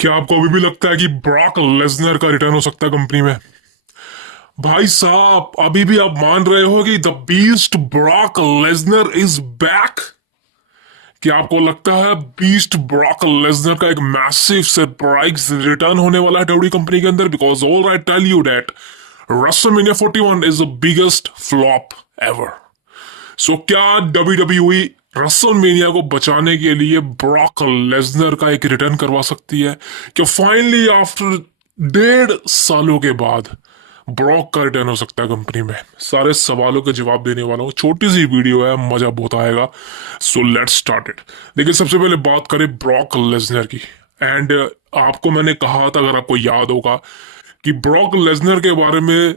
क्या आपको अभी भी लगता है कि ब्रॉक लेसनर का रिटर्न हो सकता है कंपनी में? भाई साहब, अभी भी आप मान रहे हो कि the beast Brock Lesnar is back? क्या आपको लगता है बीस्ट ब्रॉक लेसनर का एक मैसिव सरप्राइज रिटर्न होने वाला है डब्ल्यू कंपनी के अंदर? Because all I tell you that WrestleMania 41 is the biggest flop ever. So क्या WWE WrestleMania को बचाने के लिए ब्रॉक लेसनर का एक रिटर्न करवा सकती है? क्या फाइनली आफ्टर 1.5 सालों के बाद ब्रॉक का रिटर्न हो सकता है कंपनी में? सारे सवालों के जवाब देने वाला हूँ. छोटी सी वीडियो है, मजा बहुत आएगा. So let's start it. देखिए, सबसे पहले बात करें ब्रॉक लेसनर की. एंड आपको मैंने कहा था, अगर आपको याद होगा, कि ब्रॉक लेसनर के बारे में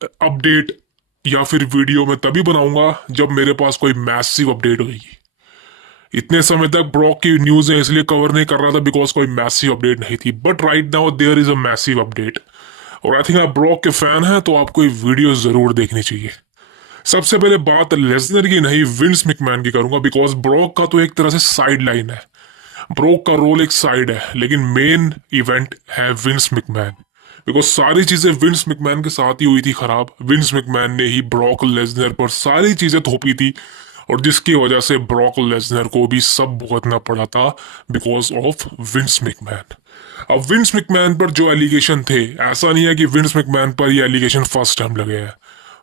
अपडेट या फिर वीडियो में तभी बनाऊंगा जब मेरे पास कोई मैसिव अपडेट होगी. इतने समय तक ब्रॉक की न्यूज है इसलिए कवर नहीं कर रहा था बिकॉज कोई मैसिव अपडेट नहीं थी. But right now there is a massive update. और आई थिंक आप ब्रॉक के फैन हैं तो आपको ये वीडियो जरूर देखनी चाहिए. सबसे पहले बात लेसनर की नहीं, विंस मैकमैन की करूंगा. बिकॉज ब्रॉक का तो एक तरह से साइड लाइन है. ब्रॉक का रोल एक साइड है, लेकिन मेन इवेंट है विंस मैकमैन. बिकॉज सारी चीजें विंस मैकमैन के साथ ही हुई थी खराब. विंस मैकमैन ने ही ब्रॉक लेसनर पर सारी चीजें थोपी थी, और जिसकी वजह से ब्रॉक लेसनर को भी सब भुगतना पड़ा था बिकॉज ऑफ विंस मैकमैन. अब विंस मैकमैन पर जो एलिगेशन थे, ऐसा नहीं है कि विंस मैकमैन पर ये एलिगेशन फर्स्ट टाइम लगे हैं.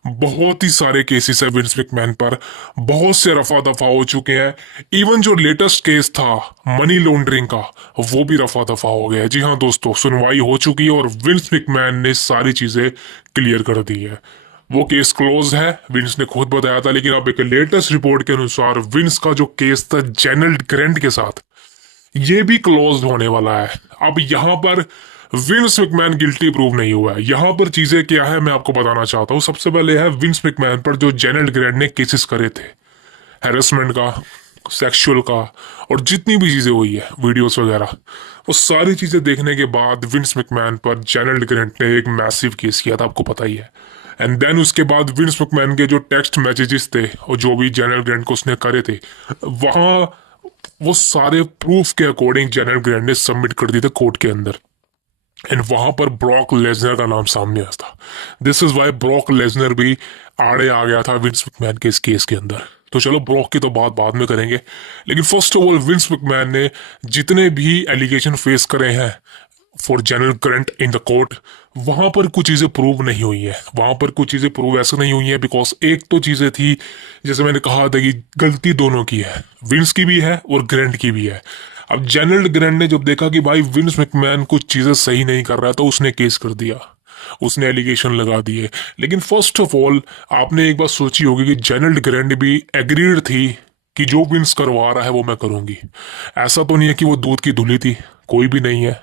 बहुत ही सारे केसेस है विंस मैकमैन पर. बहुत से रफा दफा हो चुके हैं. इवन जो लेटेस्ट केस था मनी लॉन्ड्रिंग का, वो भी रफा दफा हो गया. जी हाँ दोस्तों, सुनवाई हो चुकी है और विंस मैकमैन ने सारी चीजें क्लियर कर दी है. वो केस क्लोज है, विंस ने खुद बताया था. लेकिन अब एक लेटेस्ट रिपोर्ट के अनुसार विंस का जो केस था जेनरल ग्रेंट के साथ, ये भी क्लोज होने वाला है. अब यहां पर विंस मैकमैन गिल्टी प्रूव नहीं हुआ है. यहां पर चीजें क्या है मैं आपको बताना चाहता हूं. सबसे पहले है विंस मैकमैन पर जो जेनरल ग्रेंट ने केसेस करे थे, हैरेसमेंट का, सेक्सुअल का, और जितनी भी चीजें हुई है, वीडियोस वगैरह, वो सारी चीजें देखने के बाद विंस मैकमैन पर जेनरल ग्रेंट ने एक मैसिव केस किया था, आपको पता ही है. एंड देन उसके बाद विंस मैकमैन के जो टेक्स्ट मैसेजेस थे और जो भी जनरल ग्रेंट को उसने करे थे, वहां वो सारे प्रूफ के अकॉर्डिंग जनरल ग्रेंट ने सबमिट कर दिए थे कोर्ट के अंदर. एंड वहां पर ब्रॉक लेसनर का नाम सामने आया था. This is why Brock Lesnar भी आड़े आ गया था विंस मैकमैन के इस केस के अंदर. तो चलो, ब्रॉक की तो बात बाद में करेंगे. लेकिन first of all, Vince McMahon ने जितने भी एलिगेशन फेस करे हैं for general grant in the court, वहां पर कुछ चीजें प्रूव नहीं हुई है. वहां पर कुछ चीजें प्रूव ऐसे नहीं हुई है बिकॉज एक तो चीजें थी, जैसे मैंने कहा था, कि गलती दोनों की है. विंस की भी है और ग्रेंट की भी है. अब जनरल ग्रेंट ने जब देखा कि भाई विंस मैकमैन कुछ चीजें सही नहीं कर रहा है, तो उसने केस कर दिया, उसने एलिगेशन लगा दिए. लेकिन फर्स्ट ऑफ ऑल, आपने एक बात सोची होगी कि जनरल ग्रेंट भी एग्रीड थी कि जो विंस करवा रहा है वो मैं करूंगी. ऐसा तो नहीं है कि वो दूध की धुली थी, कोई भी नहीं है.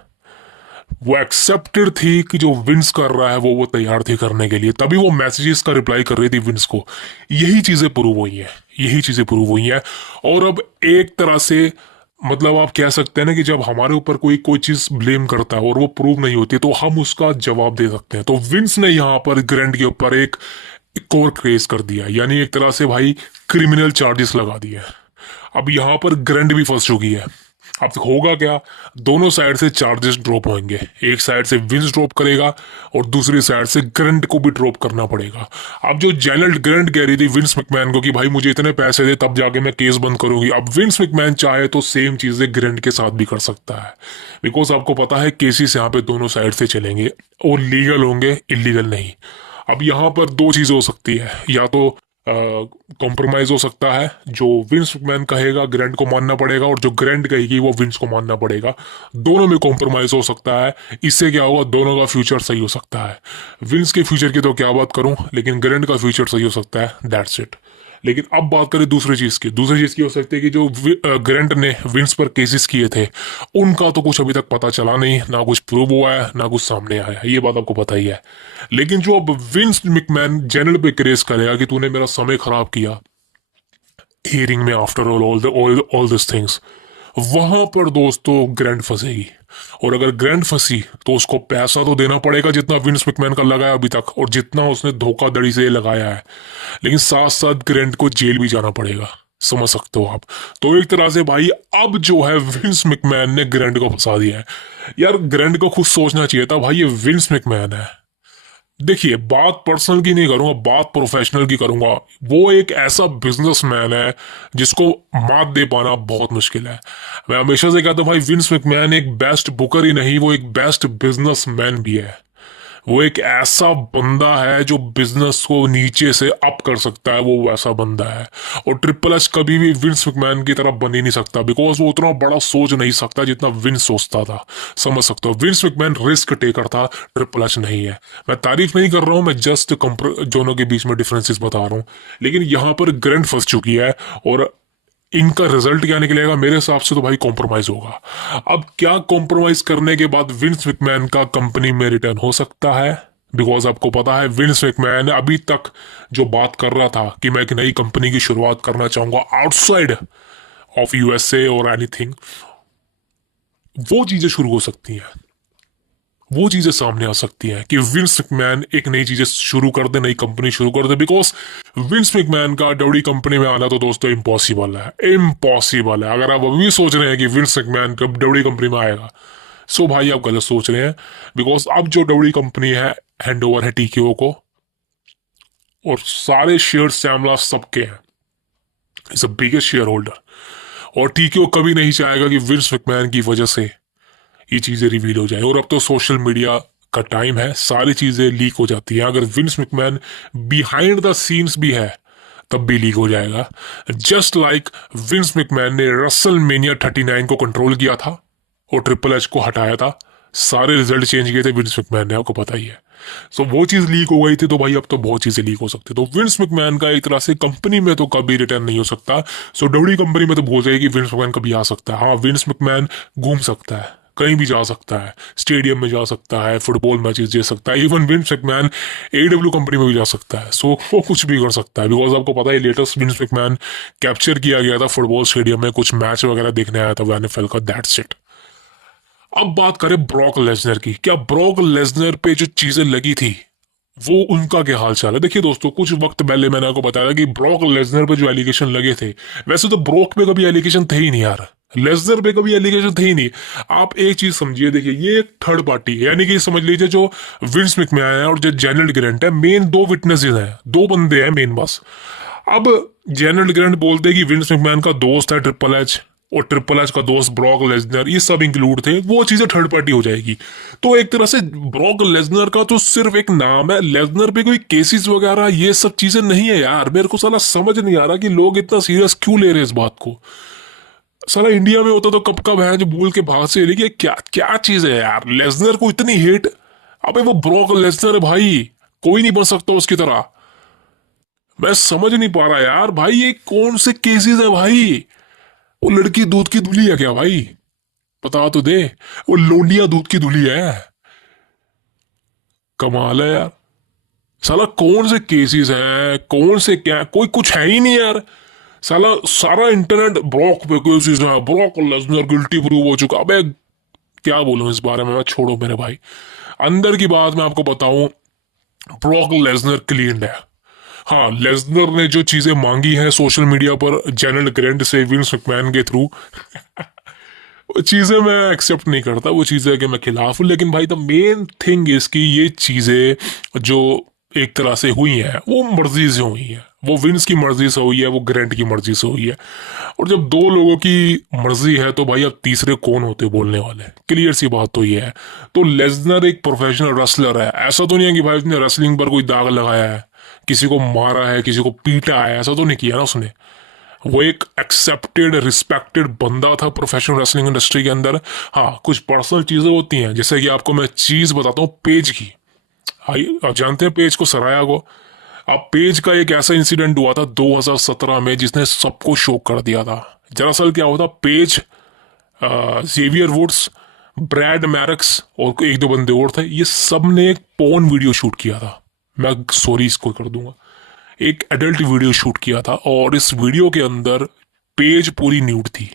वो एक्सेप्टेड थी कि जो विंस कर रहा है वो तैयार थी करने के लिए. तभी वो मैसेजेस का रिप्लाई कर रही थी विंस को. यही चीजें प्रूव हुई हैं, यही चीजें प्रूव हुई हैं. और अब एक तरह से, मतलब आप कह सकते हैं ना, कि जब हमारे ऊपर कोई कोई चीज ब्लेम करता है और वो प्रूव नहीं होती, तो हम उसका जवाब दे सकते हैं. तो विंस ने यहाँ पर ग्रेंट के ऊपर एक कोर्ट केस कर दिया, यानी एक तरह से भाई क्रिमिनल चार्जेस लगा दिए. अब यहाँ पर ग्रेंट भी फंस चुकी है. अब होगा क्या, दोनों साइड से चार्जेस ड्रॉप होंगे. एक साइड से विंस ड्रॉप करेगा और दूसरी साइड से ग्रेंट को भी ड्रॉप करना पड़ेगा. अब जो जनरल ग्रेंट कह रही थी विंस मैकमैन को कि भाई मुझे इतने पैसे दे तब जाके मैं केस बंद करूंगी, अब विंस मैकमैन चाहे तो सेम चीजें ग्रेंट के साथ भी कर सकता है. बिकॉज आपको पता है केसेस यहाँ पे दोनों साइड से चलेंगे और लीगल होंगे, इलीगल नहीं. अब यहाँ पर दो चीजें हो सकती है, या तो कॉम्प्रोमाइज हो सकता है. जो विंस मैकमैन कहेगा ग्रेंट को मानना पड़ेगा, और जो ग्रेंट कहेगी वो विंस को मानना पड़ेगा. दोनों में कॉम्प्रोमाइज हो सकता है. इससे क्या होगा, दोनों का फ्यूचर सही हो सकता है. विंस के फ्यूचर की तो क्या बात करूं, लेकिन ग्रेंट का फ्यूचर सही हो सकता है. That's it. लेकिन अब बात करें दूसरी चीज की. दूसरी चीज की हो सकती है कि जो ग्रेंट ने विंस पर केसेस किए थे, उनका तो कुछ अभी तक पता चला नहीं, ना कुछ प्रूव हुआ है, ना कुछ सामने आया है. ये बात आपको पता ही है. लेकिन जो अब विंस मैकमैन जनरल पे केस करेगा कि तूने मेरा समय खराब किया हियरिंग में, after all all this things, वहां पर दोस्तों ग्रैंड फंसेगी. और अगर ग्रैंड फंसी तो उसको पैसा तो देना पड़ेगा जितना विंस मैकमैन का लगाया अभी तक, और जितना उसने धोखाधड़ी से लगाया है. लेकिन साथ साथ ग्रैंड को जेल भी जाना पड़ेगा. समझ सकते हो आप। तो एक तरह से भाई अब जो है विंस मैकमैन ने ग्रैंड को फंसा दिया है। यार ग्रैंड को खुद सोचना चाहिए था भाई, ये विंस मैकमैन है। देखिए बात पर्सनल की नहीं करूंगा, बात प्रोफेशनल की करूंगा। वो एक ऐसा बिजनेसमैन है जिसको मात दे पाना बहुत मुश्किल है। मैं हमेशा से कहता हूं भाई, विंस मैकमैन एक बेस्ट बुकर ही नहीं, वो एक बेस्ट बिजनेसमैन भी है। वो एक ऐसा बंदा है जो बिजनेस को नीचे से अप कर सकता है, वो वैसा बंदा है। और ट्रिपल एच कभी भी विंस मैकमैन की तरह बन ही नहीं सकता, बिकॉज वो उतना बड़ा सोच नहीं सकता जितना विंस सोचता था। समझ सकते हो, विंस मैकमैन रिस्क टेकर था, ट्रिपल एच नहीं है। मैं तारीफ नहीं कर रहा हूं, मैं जस्ट दोनों के बीच में डिफरेंसेस बता रहा हूं। लेकिन यहां पर ग्रैंड फंस चुकी है, और इनका रिजल्ट क्या निकलेगा मेरे हिसाब से तो भाई कॉम्प्रोमाइज होगा। अब क्या कॉम्प्रोमाइज करने के बाद विंस मैकमैन का कंपनी में रिटर्न हो सकता है? बिकॉज आपको पता है विंस मैकमैन अभी तक जो बात कर रहा था कि मैं एक नई कंपनी की शुरुआत करना चाहूंगा आउटसाइड ऑफ यूएसए और एनीथिंग, वो चीजें शुरू हो सकती हैं। वो चीजें सामने आ सकती हैं कि विंस मैकमैन एक नई चीजें शुरू कर दे, नई कंपनी शुरू कर दे। बिकॉज विंस मैकमैन का डब्ल्यू कंपनी में आना तो दोस्तों इम्पॉसिबल है, इम्पॉसिबल है। अगर आप अभी भी सोच रहे हैं कि विंस मैकमैन कब डब्ल्यू कंपनी में आएगा, सो भाई आप गलत सोच रहे हैं। बिकॉज अब जो डब्ल्यू कंपनी है हैंड ओवर है टीकेओ को, और सारे शेयर श्यामला सबके हैं, is the biggest share holder. और टीकेओ कभी नहीं चाहेगा कि विंस मैकमैन की वजह से ये चीजें रिवील हो जाए। और अब तो सोशल मीडिया का टाइम है, सारी चीजें लीक हो जाती हैं। अगर Vince McMahon behind the scenes भी है तब भी लीक हो जाएगा। जस्ट लाइक विंस मैकमैन ने रसल मेनिया 39 को कंट्रोल किया था और ट्रिपल एच को हटाया था, सारे रिजल्ट चेंज किए थे विंस मैकमैन ने, आपको पता ही है। सो वो चीज लीक हो गई थी, तो भाई अब तो बहुत चीजें लीक हो सकती। तो विंस मैकमैन का एक तरह से कंपनी में तो कभी रिटर्न नहीं हो सकता। सो डब्ल्यू कंपनी में तो बोल जाएगी विंस मैकमैन कभी आ सकता है। हाँ, विंस मैकमैन घूम सकता है, कहीं भी जा सकता है, स्टेडियम में जा सकता है, फुटबॉल मैचेस दे सकता है, इवन विंस मैकमैन एडब्ल्यू कंपनी में भी जा सकता है। सो वो कुछ भी कर सकता है। बिकॉज आपको पता है लेटेस्ट विंस मैकमैन कैप्चर किया गया था फुटबॉल स्टेडियम में, कुछ मैच वगैरह देखने आया था वो एनएफएल का, दैट्स इट। अब बात करें ब्रॉक लेसनर की। क्या ब्रॉक लेसनर पे जो चीजें लगी थी वो उनका क्या हाल चाल है? देखिए दोस्तों, कुछ वक्त पहले मैंने आपको बताया कि ब्रॉक लेसनर पे जो एलिगेशन लगे थे, वैसे तो ब्रॉक पे कभी एलिगेशन थे ही नहीं यार, लेसनर पे कभी एलिगेशन थे ही नहीं। आप एक चीज समझिए, देखिए ये एक थर्ड पार्टी है, यानी कि समझ लीजिए जो विंस मैकमैन है और जो जेनरल ग्रेंट है, मेन दो विटनेसेस हैं, दो बंदे हैं मेन बस। अब जेनरल ग्रेंट बोलते हैं कि विंस मैकमैन का दोस्त है ट्रिपल एच, और ट्रिपल एच का दोस्त ब्रॉक लेसनर, ये सब इंक्लूड थे, वो चीजें थर्ड पार्टी हो जाएगी। तो एक तरह से ब्रॉक लेसनर का तो सिर्फ एक नाम है, लेसनर पे कोई केसेस वगैरह ये सब चीजें नहीं है यार। मेरे को साला समझ नहीं आ रहा कि लोग इतना सीरियस क्यों ले रहे हैं इस बात को। साला इंडिया में होता तो कब कब है जो भूल के भाग से, लेकिन क्या क्या चीज है यार, लेसनर को इतनी हेट। अबे वो ब्रॉक लेसनर है भाई, कोई नहीं बन सकता उसकी तरह। मैं समझ नहीं पा रहा यार भाई, ये कौन से केसेस है भाई? वो लड़की दूध की धुली है क्या भाई? बता तो दे। वो लोंडिया दूध की धुली है। कमाल है यार। साला कौन से केसेस हैं, कौन से क्या, कोई कुछ है ही नहीं यार। साला सारा इंटरनेट ब्रॉक पे केसेस है, ब्रॉक लेसनर गिल्टी प्रूव हो चुका। अबे क्या बोलूं इस बारे में, मैं छोड़ो मेरे भाई। अंदर की बात मैं आपको बताऊं, ब्रॉक लेसनर क्लीन है। हाँ, लेसनर ने जो चीजें मांगी हैं सोशल मीडिया पर जनरल ग्रेंट से विंस मैकमैन के थ्रू, वो चीजें मैं एक्सेप्ट नहीं करता, वो चीजें कि मैं खिलाफ हूं। लेकिन भाई द मेन थिंग इसकी, ये चीजें जो एक तरह से हुई हैं वो मर्जी से हुई हैं, वो विंस की मर्जी से हुई है, वो ग्रेंट की मर्जी से हुई है। और जब दो लोगों की मर्जी है तो भाई अब तीसरे कौन होते बोलने वाले? क्लियर सी बात तो ये है। तो लेसनर एक प्रोफेशनल रेसलर है, ऐसा तो नहीं है कि भाई उसने रेसलिंग पर कोई दाग लगाया है, किसी को मारा है, किसी को पीटा है, ऐसा तो नहीं किया ना उसने। वो एक एक्सेप्टेड रिस्पेक्टेड बंदा था प्रोफेशनल रेसलिंग इंडस्ट्री के अंदर। हाँ, कुछ पर्सनल चीजें होती हैं, जैसे कि आपको मैं चीज बताता हूँ, पेज की। आप जानते हैं पेज को, सराया को। अब पेज का एक ऐसा इंसिडेंट हुआ था 2017 में जिसने सबको शॉक कर दिया था। दरअसल क्या हुआ था, पेज, जेवियर वुड्स, ब्रैड मैरक्स और एक दो बंदे और थे, ये सब ने एक पोर्न वीडियो शूट किया था। मैं सॉरी इसको कर दूंगा, एक एडल्ट वीडियो शूट किया था, और इस वीडियो के अंदर पेज पूरी न्यूड थी।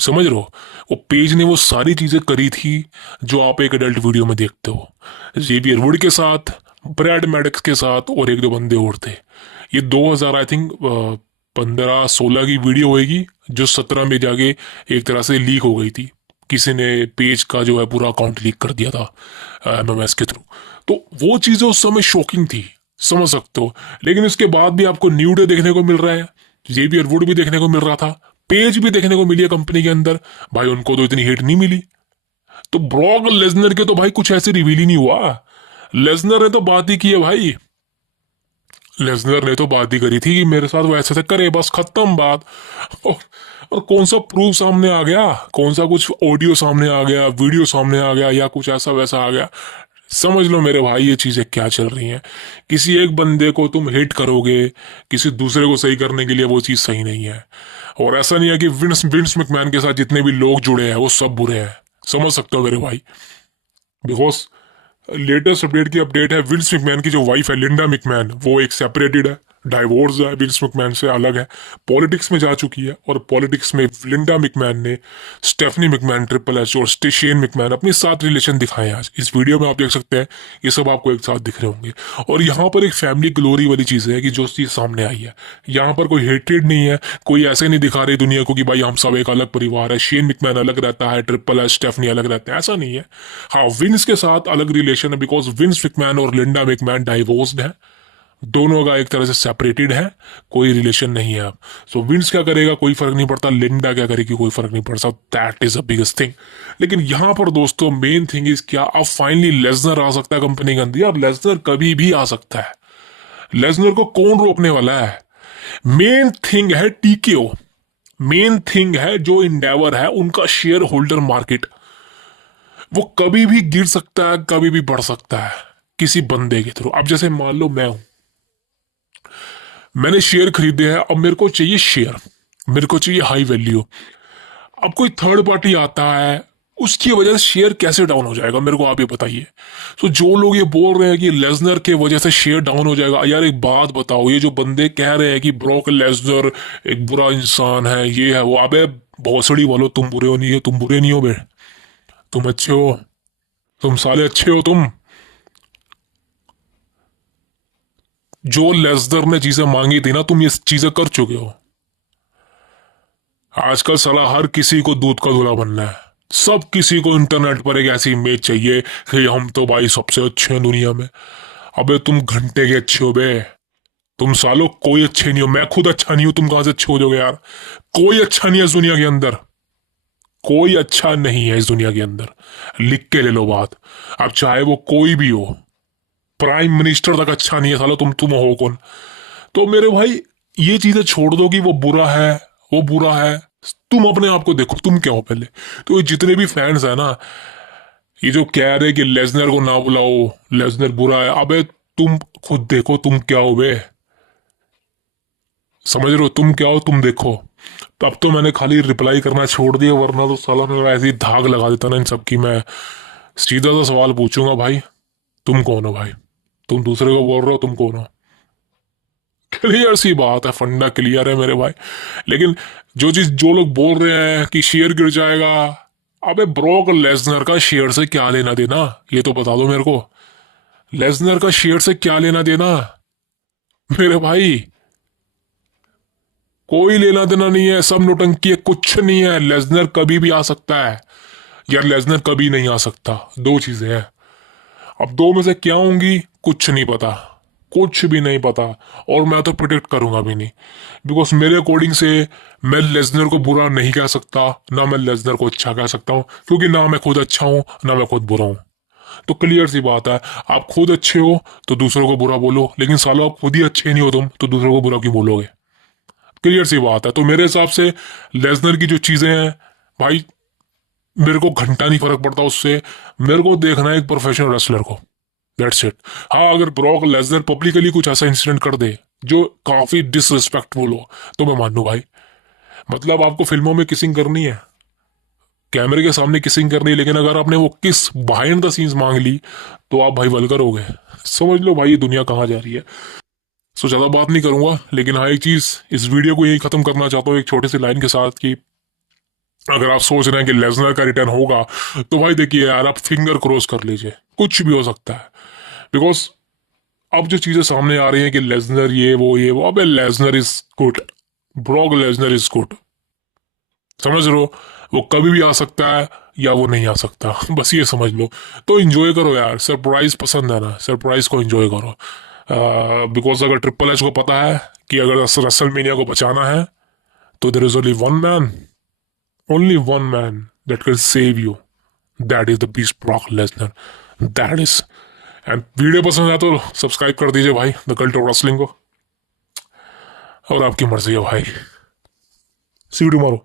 समझ रहे हो? वो पेज ने वो सारी चीजें करी थी जो आप एक एडल्ट वीडियो में देखते हो, जेवियर वुड के साथ, ब्रैड मैडक्स के साथ और एक दो बंदे और थे। ये 2000 आई थिंक 15-16 की वीडियो होगी जो 17 में जाके एक तरह से लीक हो गई थी। किसी ने पेज का जो है पूरा अकाउंट लीक कर दिया था एमएमएस के थ्रू। तो वो चीजें उस समय शॉकिंग थी, समझ सकते हो। लेकिन इसके बाद भी आपको न्यू डे देखने को मिल रहा है, जेवियर वुड भी देखने को मिल रहा था, पेज भी देखने को मिली है कंपनी के अंदर। भाई उनको तो इतनी हिट नहीं मिली। तो ब्रॉक लेसनर के तो भाई कुछ ऐसे रिवील ही नहीं हुआ। लेसनर ने तो बात ही की है भाई, लेसनर ने तो बात ही करी थी कि मेरे साथ वो ऐसे ऐसे करे, बस खत्म बात। और, और कौन सा प्रूफ सामने आ गया, कौन सा कुछ ऑडियो सामने आ गया, वीडियो सामने आ गया, या कुछ ऐसा वैसा आ गया। समझ लो मेरे भाई ये चीजें क्या चल रही हैं। किसी एक बंदे को तुम हिट करोगे, किसी दूसरे को सही करने के लिए, वो चीज सही नहीं है। और ऐसा नहीं है कि विंस विंस मैकमैन के साथ जितने भी लोग जुड़े हैं वो सब बुरे हैं, समझ सकते हो मेरे भाई। बिकॉज लेटेस्ट अपडेट की अपडेट है, विंस मैकमैन की जो वाइफ है लिंडा मैकमैन, वो एक सेपरेटेड है, डाइवोर्स है, विंस मैकमैन से अलग है, पॉलिटिक्स में जा चुकी है। और पॉलिटिक्स में लिंडा मैकमैन ने स्टेफनी मैकमैन, ट्रिपल एच और स्टेशन मैकमैन अपने साथ रिलेशन दिखाए हैं। आज इस वीडियो में आप देख सकते हैं, ये सब आपको एक साथ दिख रहे होंगे। और यहाँ पर एक फैमिली ग्लोरी वाली चीज है कि जो चीज सामने आई है, यहाँ पर कोई हेट्रेड नहीं है, कोई ऐसे नहीं दिखा रही दुनिया को कि भाई हम सब एक अलग परिवार है, शेन मैकमैन अलग रहता है, ट्रिपल एच स्टेफनी अलग रहता है, ऐसा नहीं है। हाँ, विंस के साथ अलग रिलेशन है, बिकॉज विंस मैकमैन और लिंडा मैकमैन डाइवोर्स्ड है, दोनों का एक तरह से सेपरेटेड है, कोई रिलेशन नहीं है अब। सो विंस क्या करेगा कोई फर्क नहीं पड़ता, लिंडा क्या करेगी कोई फर्क नहीं पड़ता। That is a biggest thing. लेकिन यहां पर दोस्तों मेन थिंग इज क्या, अब फाइनली लेसनर आ सकता है कंपनी के अंदर। यार लेसनर कभी भी आ सकता है, लेसनर को कौन रोकने वाला है। मेन थिंग है टीकेओ, मेन थिंग है जो इंडेवर है उनका शेयर होल्डर मार्केट, वो कभी भी गिर सकता है, कभी भी बढ़ सकता है किसी बंदे के थ्रू। अब जैसे मान लो मैं हूं, मैंने शेयर खरीदे हैं, अब मेरे को चाहिए शेयर, मेरे को चाहिए हाई वैल्यू। अब कोई थर्ड पार्टी आता है, उसकी वजह से शेयर कैसे डाउन हो जाएगा, मेरे को आप ये बताइए। तो जो लोग ये बोल रहे हैं कि लेसनर के वजह से शेयर डाउन हो जाएगा, यार एक बात बताओ, ये जो बंदे कह रहे हैं कि ब्रॉक लेसनर एक बुरा इंसान है, ये है वो, अबे भोसड़ी वालो, तुम बुरे हो नहीं है, तुम बुरे नहीं हो बे, तुम अच्छे हो, तुम साले अच्छे हो। तुम जो लेसनर ने चीजें मांगी थी ना, तुम ये चीजें कर चुके हो। आजकल साला हर किसी को दूध का दूल्हा बनना है, सब किसी को इंटरनेट पर एक ऐसी इमेज चाहिए कि हम तो भाई सबसे अच्छे हैं दुनिया में। अबे तुम घंटे के अच्छे हो बे, तुम सालों कोई अच्छे नहीं हो, मैं खुद अच्छा नहीं हूं, तुम कहां से अच्छे हो जाओगे यार। कोई अच्छा नहीं है इस दुनिया के अंदर, कोई अच्छा नहीं है इस दुनिया के अंदर, लिख के ले लो बात। अब चाहे वो कोई भी हो, प्राइम मिनिस्टर तक अच्छा नहीं है सालो, तुम हो कौन। तो मेरे भाई ये चीजें छोड़ दो कि वो बुरा है, वो बुरा है, तुम अपने आप को देखो तुम क्या हो पहले। तो ये जितने भी फैंस है ना, ये जो कह रहे कि लेसनर को ना बुलाओ, लेसनर बुरा है, अबे तुम खुद देखो तुम क्या हो बे, समझ रहे हो तुम क्या हो, तुम देखो। तो अब तो मैंने खाली रिप्लाई करना छोड़ दिया, वरना तो साला मेरा ऐसी धाग लगा देता ना इन सब की। मैं सीधा सा सवाल पूछूंगा, भाई तुम कौन हो भाई, तुम दूसरे को बोल रहे हो तुम कौन हो। क्लियर सी बात है, फंडा क्लियर है मेरे भाई। लेकिन जो चीज जो लोग बोल रहे हैं कि शेयर गिर जाएगा, अबे ब्रॉक लेसनर का शेयर से क्या लेना देना, ये तो बता दो मेरे को। लेसनर का शेयर से क्या लेना देना मेरे भाई, कोई लेना देना नहीं है, सब नोटंकी है, कुछ नहीं है। लेसनर कभी भी आ सकता है यार, लेसनर कभी नहीं आ सकता, दो चीजें हैं। अब दो में से क्या होंगी कुछ नहीं पता, कुछ भी नहीं पता। और मैं तो प्रिडिक्ट करूंगा भी नहीं, बिकॉज मेरे अकॉर्डिंग से मैं लेसनर को बुरा नहीं कह सकता, ना मैं लेसनर को अच्छा कह सकता हूँ, क्योंकि ना मैं खुद अच्छा हूं ना मैं खुद बुरा हूं। तो क्लियर सी बात है, आप खुद अच्छे हो तो दूसरों को बुरा बोलो, लेकिन सालो आप खुद ही अच्छे नहीं हो तुम, तो दूसरों को बुरा क्यों बोलोगे। क्लियर सी बात है। तो मेरे हिसाब से लेसनर की जो चीजें हैं भाई, मेरे को घंटा नहीं फर्क पड़ता उससे, मेरे को देखना है एक प्रोफेशनल रेसलर को, दैट्स इट। हाँ, अगर ब्रॉक लेसनर पब्लिकली कुछ ऐसा इंसिडेंट कर दे जो काफी डिसरिस्पेक्टफुल हो तो मैं मानू भाई। मतलब आपको फिल्मों में किसिंग करनी है, कैमरे के सामने किसिंग करनी है, लेकिन अगर आपने वो किस बिहाइंड द सीन्स मांग ली तो आप भाई वल्गर हो गए। समझ लो भाई ये दुनिया कहाँ जा रही है। सो ज्यादा बात नहीं करूंगा, लेकिन हाँ एक चीज इस वीडियो को यही खत्म करना चाहता हूँ एक छोटी सी लाइन के साथ कि अगर आप सोच रहे हैं कि लेसनर का रिटर्न होगा, तो भाई देखिए यार आप फिंगर क्रॉस कर लीजिए, कुछ भी हो सकता है। बिकॉज अब जो चीजें सामने आ रही हैं कि लेसनर ये वो, अबे Lesnar is good, Brock Lesnar is good, समझ लो। वो कभी भी आ सकता है या वो नहीं आ सकता, बस ये समझ लो। तो एंजॉय करो यार, सरप्राइज पसंद है ना, सरप्राइज को एंजॉय करो। बिकॉज अगर ट्रिपल एच को पता है कि अगर रसल मीनिया को बचाना है तो there is only one man that can save you, that is the beast Brock Lesnar, that is. And video पसंद आया तो सब्सक्राइब कर दीजिए भाई द कल्ट ऑफ रेसलिंग को, और आपकी मर्जी है भाई। सी यू टुमारो।